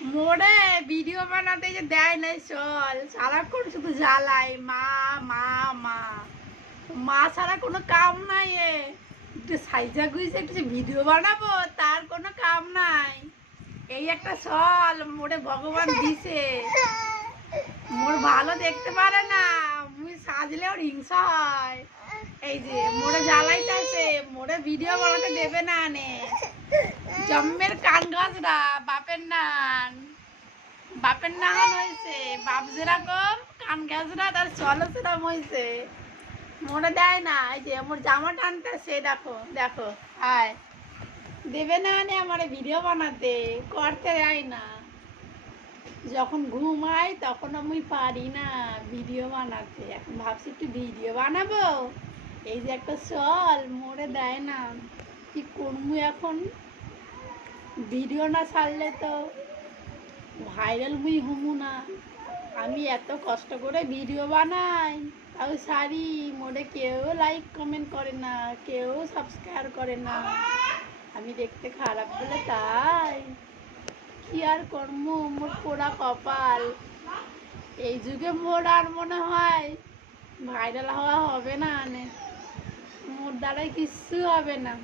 মোরে ভিডিও বানাতে যে দেয় নাই চল, সারাক্ষণ শুধু জ্বালাই মা মা মা মা ছাড়া কোনো কাম নাই। একটু সাইজা গুইছে একটু যে ভিডিও বানাবো তার কোনো কাম নাই। এই একটা চল মোরে ভগবান দিছে, মোর ভালো দেখতে পারে না, মুই সাজলে ওর হিংসা হয়। এই যে মোরে জ্বালাইতেছে, মোরে ভিডিও বানাতে দেবে না নে। জম্মের কান গাছরা বাপের নান, বাপের নান হয়েছে, বাপ যেরকম কান গাছরা তার চলো সেরকম হয়েছে। মোরে দেয় না। এই যে মোর জামা টানতেছে, দেখো দেখো আয়, দেবে না নে আমার ভিডিও বানাতে, করতে দেয় না। যখন ঘুমাই তখন আমি পারি না ভিডিও বানাতে। এখন ভাবছি একটু ভিডিও বানাবো, এই যে একটা চল মোরে দেয় না, কি করবো এখন। ভিডিও না ছাড়লে তো ভাইরাল মুই হমু না। আমি এত কষ্ট করে ভিডিও বানাই, তাও সারি মোরে কেউ লাইক কমেন্ট করে না, কেউ সাবস্ক্রাইব করে না। আমি দেখতে খারাপ বলে তাই, কি আর কর্ম, মোর পোড়া কপাল। এই যুগে মোর আর মনে হয় ভাইরাল হওয়া হবে না, মোর দ্বারাই কিচ্ছু হবে না।